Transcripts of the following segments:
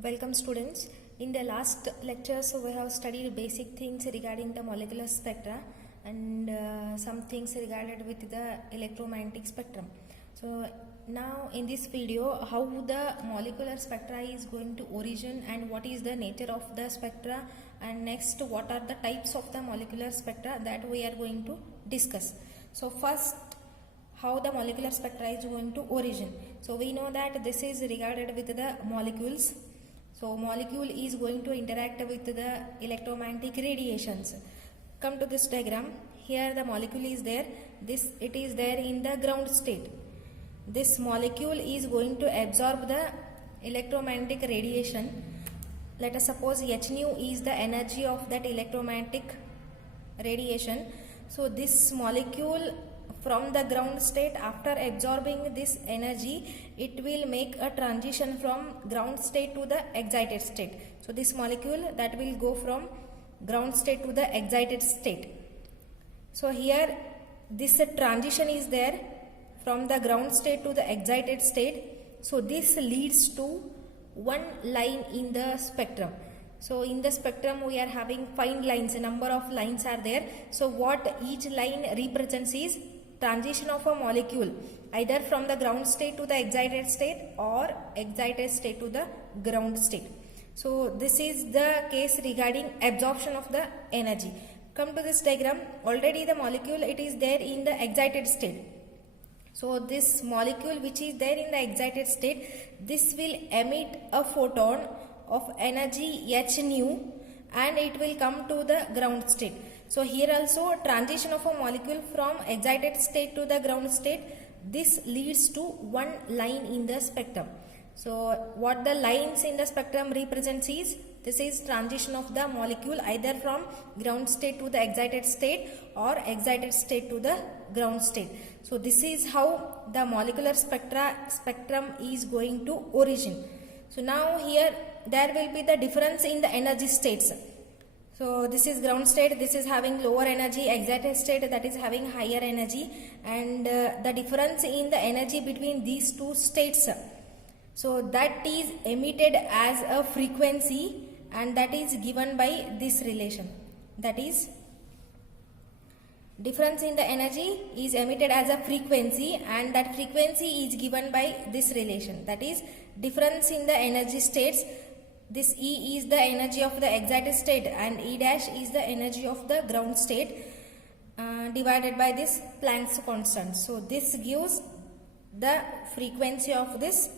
Welcome students. In the last lectures we have studied basic things regarding the molecular spectra and some things regarded with the electromagnetic spectrum. So now in this video how the molecular spectra is going to origin and what is the nature of the spectra, and next what are the types of the molecular spectra that we are going to discuss. So first, how the molecular spectra is going to origin. So we know that this is regarded with the molecules. So molecule is going to interact with the electromagnetic radiations. Come to this diagram. Here the molecule is there. It is there in the ground state. This molecule is going to absorb the electromagnetic radiation. Let us suppose h nu is the energy of that electromagnetic radiation. So this molecule from the ground state, after absorbing this energy, it will make a transition from ground state to the excited state. So this molecule that will go from ground state to the excited state. So here this transition is there from the ground state to the excited state. So this leads to one line in the spectrum. So in the spectrum we are having fine lines, a number of lines are there. So what each line represents is transition of a molecule either from the ground state to the excited state or excited state to the ground state. So this is the case regarding absorption of the energy. Come to this diagram. Already the molecule, it is there in the excited state. So this molecule which is there in the excited state, this will emit a photon of energy h nu and it will come to the ground state. So here also transition of a molecule from excited state to the ground state, this leads to one line in the spectrum. So what the lines in the spectrum represents is, this is transition of the molecule either from ground state to the excited state or excited state to the ground state. So this is how the molecular spectrum is going to origin. So now here there will be the difference in the energy states. So this is ground state, this is having lower energy, excited state that is having higher energy, and the difference in the energy between these two states, so that is emitted as a frequency and that is given by this relation. That is, difference in the energy is emitted as a frequency and that frequency is given by this relation. That is, difference in the energy states. This E is the energy of the excited state and E dash is the energy of the ground state divided by this Planck's constant. So this gives the frequency of this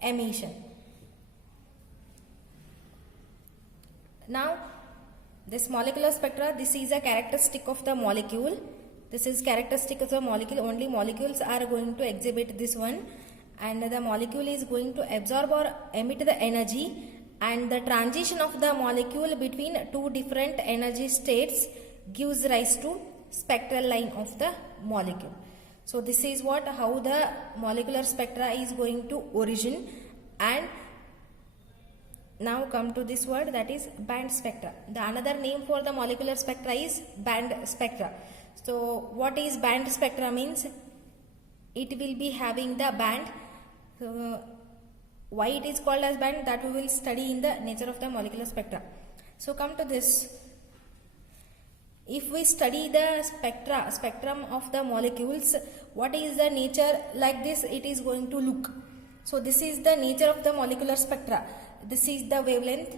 emission. Now this molecular spectra, this is a characteristic of the molecule. This is characteristic of the molecule. Only molecules are going to exhibit this one, and the molecule is going to absorb or emit the energy, and the transition of the molecule between two different energy states gives rise to spectral line of the molecule. So this is how the molecular spectra is going to origin. And now come to this word, that is band spectra. The another name for the molecular spectra is band spectra. So what is band spectra means? It will be having the band. Why it is called as band, that we will study in the nature of the molecular spectra. So come to this. If we study the spectrum of the molecules, what is the nature, like this it is going to look. So this is the nature of the molecular spectra. This is the wavelength.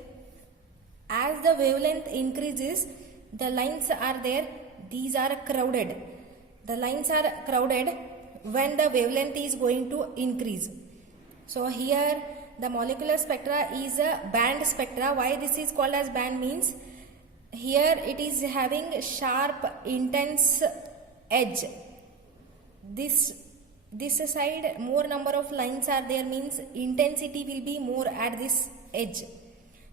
As the wavelength increases, the lines are there, these are crowded. The lines are crowded when the wavelength is going to increase. So here the molecular spectra is a band spectra. Why this is called as band means, here it is having sharp intense edge. This side more number of lines are there means intensity will be more at this edge.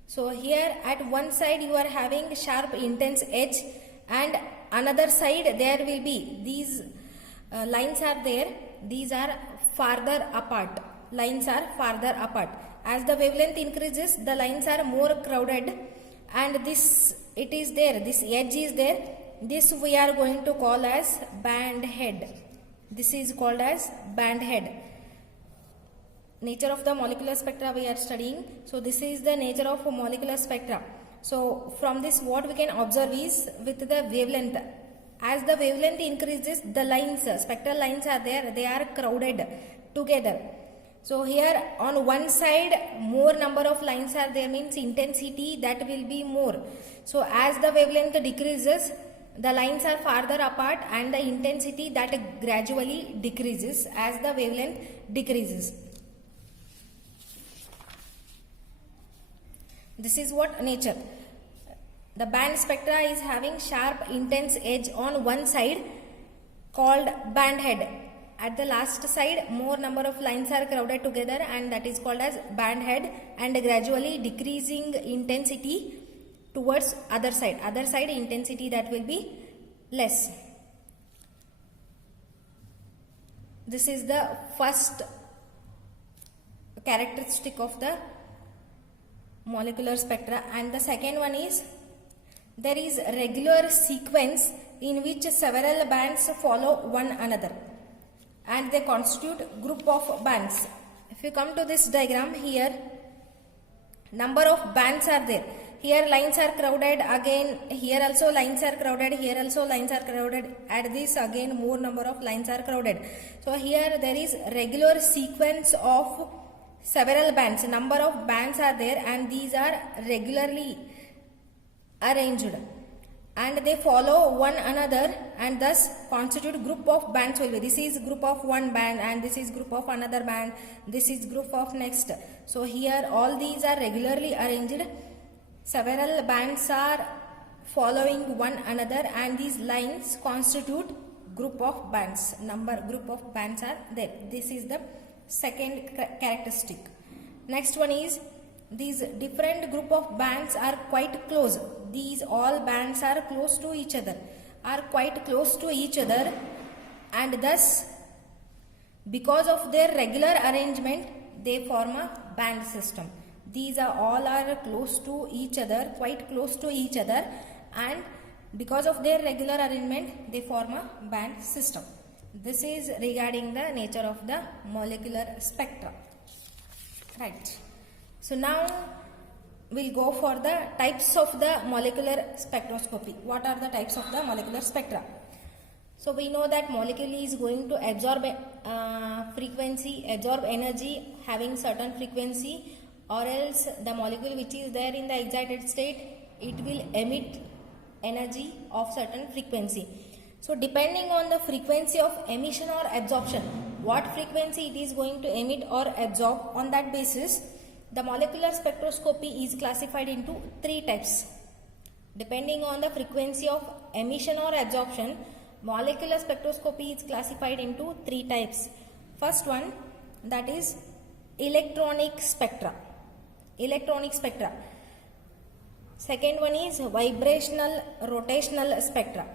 So here at one side you are having sharp intense edge and another side there will be these lines are there, these are farther apart. Lines are farther apart. As the wavelength increases, the lines are more crowded and this it is there, this edge is there. This we are going to call as band head. This is called as band head. nature of the molecular spectra we are studying. So this is the nature of molecular spectra. So from this what we can observe is with the wavelength, as the wavelength increases, the lines, spectral lines are there, they are crowded together. So here on one side more number of lines are there, means intensity that will be more. So as the wavelength decreases, the lines are farther apart and the intensity that gradually decreases as the wavelength decreases. This is what nature. The band spectra is having sharp intense edge on one side called band head. At the last side more number of lines are crowded together and that is called as band head, and gradually decreasing intensity towards other side intensity that will be less. This is the first characteristic of the molecular spectra, and the second one is there is regular sequence in which several bands follow one another and they constitute group of bands. If you come to this diagram, here number of bands are there. Here lines are crowded, again here also lines are crowded, here also lines are crowded, at this again more number of lines are crowded. So here there is regular sequence of several bands, number of bands are there and these are regularly arranged and they follow one another and thus constitute group of bands will be. This is group of one band and this is group of another band, this is group of next. So here all these are regularly arranged, several bands are following one another and these lines constitute group of bands, group of bands are there. This is the second characteristic. Next one is these different group of bands are quite close. These all bands are close to each other, and thus because of their regular arrangement they form a band system. These are all are close to each other, quite close to each other, and because of their regular arrangement they form a band system. This is regarding the nature of the molecular spectra. Right. So now we'll go for the types of the molecular spectroscopy. What are the types of the molecular spectra? So we know that molecule is going to absorb absorb energy having certain frequency, or else the molecule which is there in the excited state, it will emit energy of certain frequency. So depending on the frequency of emission or absorption, what frequency it is going to emit or absorb, on that basis the molecular spectroscopy is classified into three types. Depending on the frequency of emission or absorption, molecular spectroscopy is classified into three types. First one, that is electronic spectra. Second one is vibrational rotational spectra.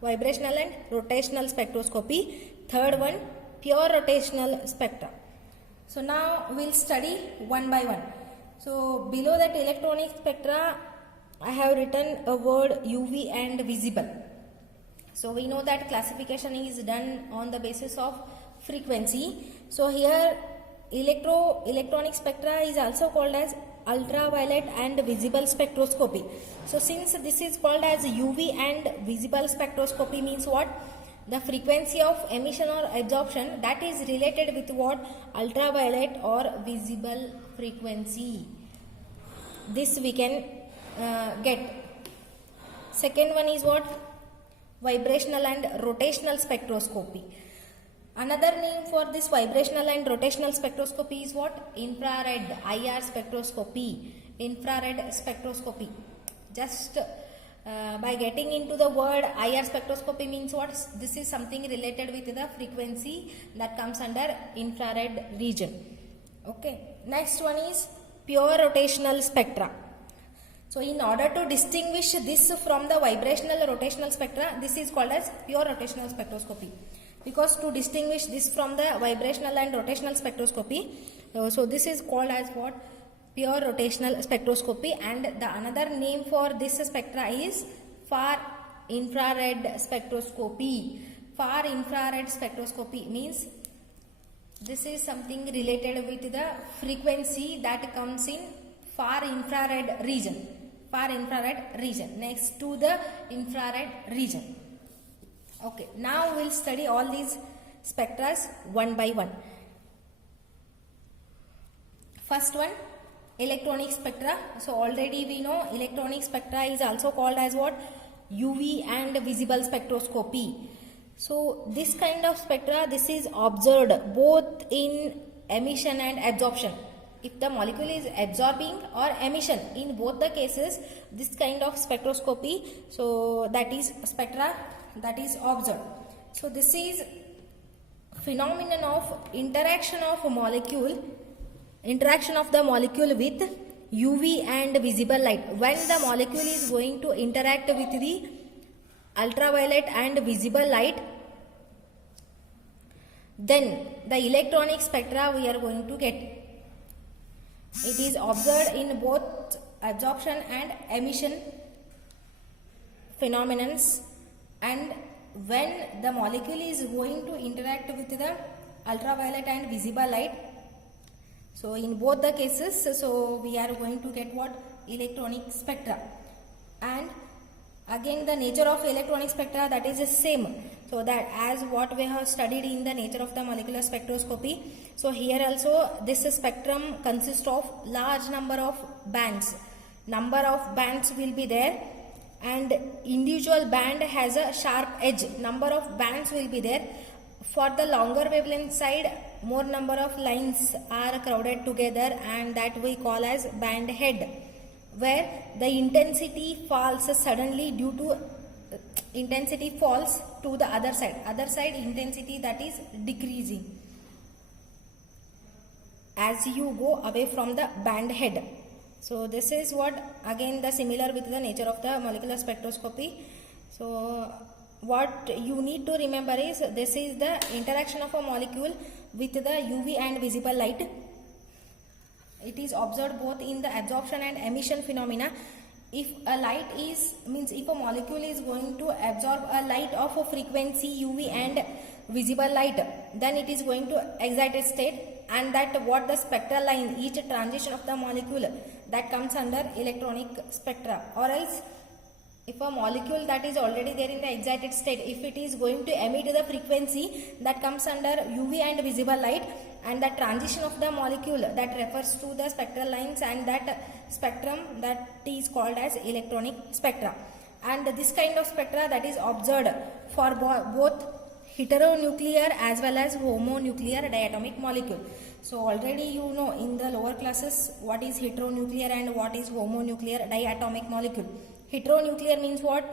Vibrational and rotational spectroscopy. Third one, pure rotational spectra. So now we'll study one by one. So below that electronic spectra, I have written a word UV and visible. So we know that classification is done on the basis of frequency. So here electronic spectra is also called as ultraviolet and visible spectroscopy. So since this is called as UV and visible spectroscopy, means what? The frequency of emission or absorption that is related with what? Ultraviolet or visible frequency. This we can get. Second one is what? Vibrational and rotational spectroscopy. Another name for this vibrational and rotational spectroscopy is what? Infrared, IR spectroscopy. Infrared spectroscopy. Just by getting into the word IR spectroscopy means what? This is something related with the frequency that comes under infrared region. Okay. Next one is pure rotational spectra. So in order to distinguish this from the vibrational rotational spectra, this is called as pure rotational spectroscopy. Because to distinguish this from the vibrational and rotational spectroscopy, so this is called as what? Pure rotational spectroscopy, and the another name for this spectra is far infrared spectroscopy. Far infrared spectroscopy means this is something related with the frequency that comes in far infrared region. Next to the infrared region. Okay, now we'll study all these spectra one by one. First one, electronic spectra. So already we know electronic spectra is also called as what? UV and visible spectroscopy. So this kind of spectra, this is observed both in emission and absorption. If the molecule is absorbing or emission, in both the cases this kind of spectroscopy, so that is spectra that is observed. So this is phenomenon of interaction of the molecule with UV and visible light. When the molecule is going to interact with the ultraviolet and visible light, then the electronic spectra we are going to get. It is observed in both absorption and emission phenomenons, and when the molecule is going to interact with the ultraviolet and visible light, so in both the cases, so we are going to get what? Electronic spectra. And again the nature of electronic spectra, that is the same. So that as what we have studied in the nature of the molecular spectroscopy, so here also this spectrum consists of large number of bands. Number of bands will be there, and individual band has a sharp edge. Number of bands will be there. For the longer wavelength side, more number of lines are crowded together, and that we call as band head, where the intensity falls suddenly due to intensity falls to the other side intensity that is decreasing as you go away from the band head. So this is what again the similar with the nature of the molecular spectroscopy. So what you need to remember is this is the interaction of a molecule with the UV and visible light. It is observed both in the absorption and emission phenomena. If a molecule is going to absorb a light of a frequency UV and visible light, then it is going to excited state, and that what the spectral line, each transition of the molecule, that comes under electronic spectra. Or else if a molecule that is already there in the excited state, if it is going to emit the frequency, that comes under UV and visible light, and the transition of the molecule that refers to the spectral lines, and that spectrum that is called as electronic spectra. And this kind of spectra that is observed for both heteronuclear as well as homonuclear diatomic molecule. So already you know in the lower classes what is heteronuclear and what is homonuclear diatomic molecule. Heteronuclear means what?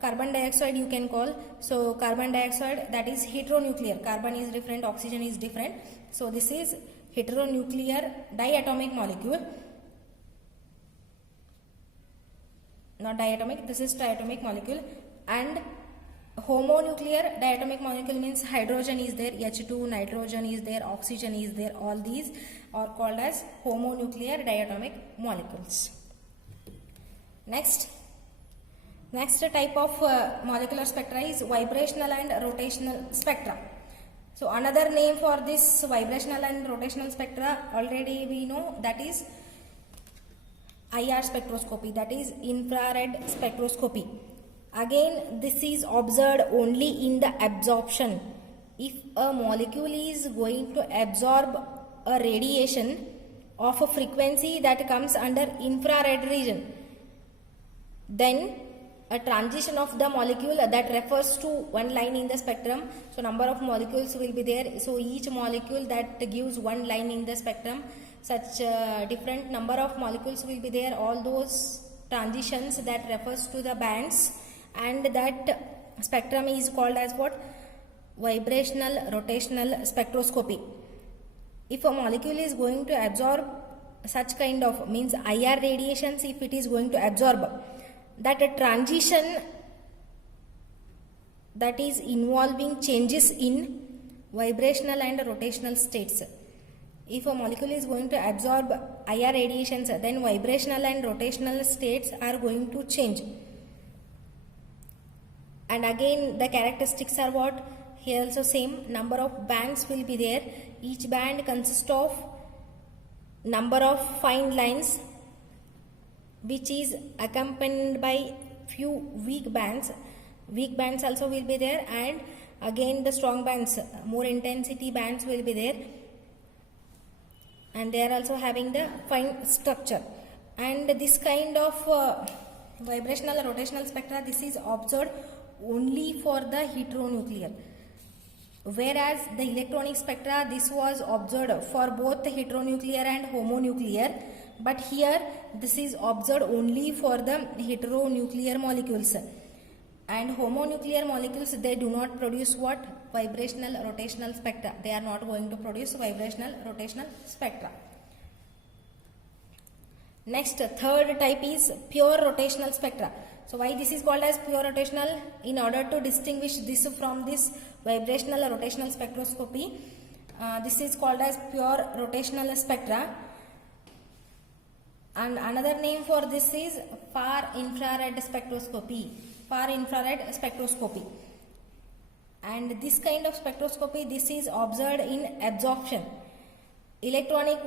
Carbon dioxide you can call. So carbon dioxide, that is heteronuclear. Carbon is different, oxygen is different. So this is heteronuclear diatomic molecule. Not diatomic, this is triatomic molecule. And homonuclear diatomic molecule means hydrogen is there, H2, nitrogen is there, oxygen is there. All these are called as homonuclear diatomic molecules. Next type of molecular spectra is vibrational and rotational spectra. So another name for this vibrational and rotational spectra already we know, that is IR spectroscopy, that is infrared spectroscopy. Again this is observed only in the absorption. If a molecule is going to absorb a radiation of a frequency that comes under infrared region, then a transition of the molecule that refers to one line in the spectrum. So number of molecules will be there. So each molecule that gives one line in the spectrum, such different number of molecules will be there. All those transitions that refers to the bands, and that spectrum is called as what? Vibrational rotational spectroscopy. If a molecule is going to absorb such kind of, means IR radiations, if it is going to absorb, that a transition that is involving changes in vibrational and rotational states. If a molecule is going to absorb IR radiations, then vibrational and rotational states are going to change. And again the characteristics are what? Here also same, number of bands will be there. each band consists of number of fine lines which is accompanied by few weak bands. Weak bands also will be there, and again the strong bands, more intensity bands will be there, and they are also having the fine structure. And this kind of vibrational rotational spectra, this is observed only for the heteronuclear, whereas the electronic spectra, this was observed for both the heteronuclear and homonuclear, but here this is observed only for the heteronuclear molecules, and homonuclear molecules, they do not produce what? Vibrational rotational spectra. They are not going to produce vibrational rotational spectra. Next, third type is pure rotational spectra. So why this is called as pure rotational? In order to distinguish this from this vibrational rotational spectroscopy, this is called as pure rotational spectra. And another name for this is far infrared spectroscopy. Far infrared spectroscopy. And this kind of spectroscopy, this is observed in absorption. Electronic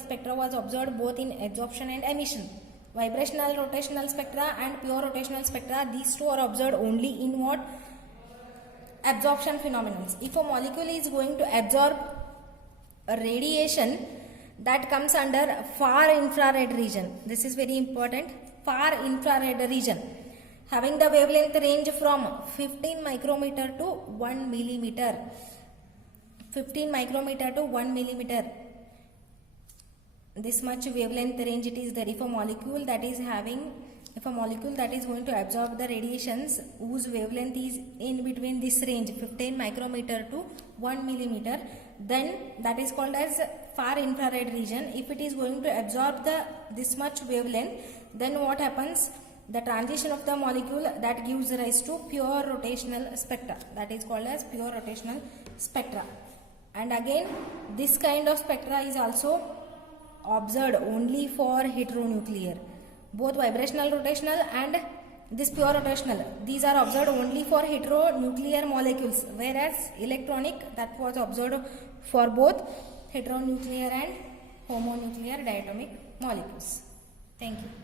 spectra was observed both in absorption and emission. Vibrational rotational spectra and pure rotational spectra, these two are observed only in what? Absorption phenomena. If a molecule is going to absorb a radiation, that comes under far infrared region. This is very important. Far infrared region, having the wavelength range from 15 micrometer to 1 millimeter. 15 micrometer to 1 millimeter. This much wavelength range it is there. If a molecule that is going to absorb the radiations whose wavelength is in between this range 15 micrometer to 1 millimeter, then that is called as far infrared region. If it is going to absorb this much wavelength, then what happens? The transition of the molecule, that gives rise to pure rotational spectra. That is called as pure rotational spectra. And again, this kind of spectra is also observed only for heteronuclear. Both vibrational rotational and this pure rotational, these are observed only for heteronuclear molecules, whereas electronic, that was observed for both heteronuclear and homonuclear diatomic molecules. Thank you.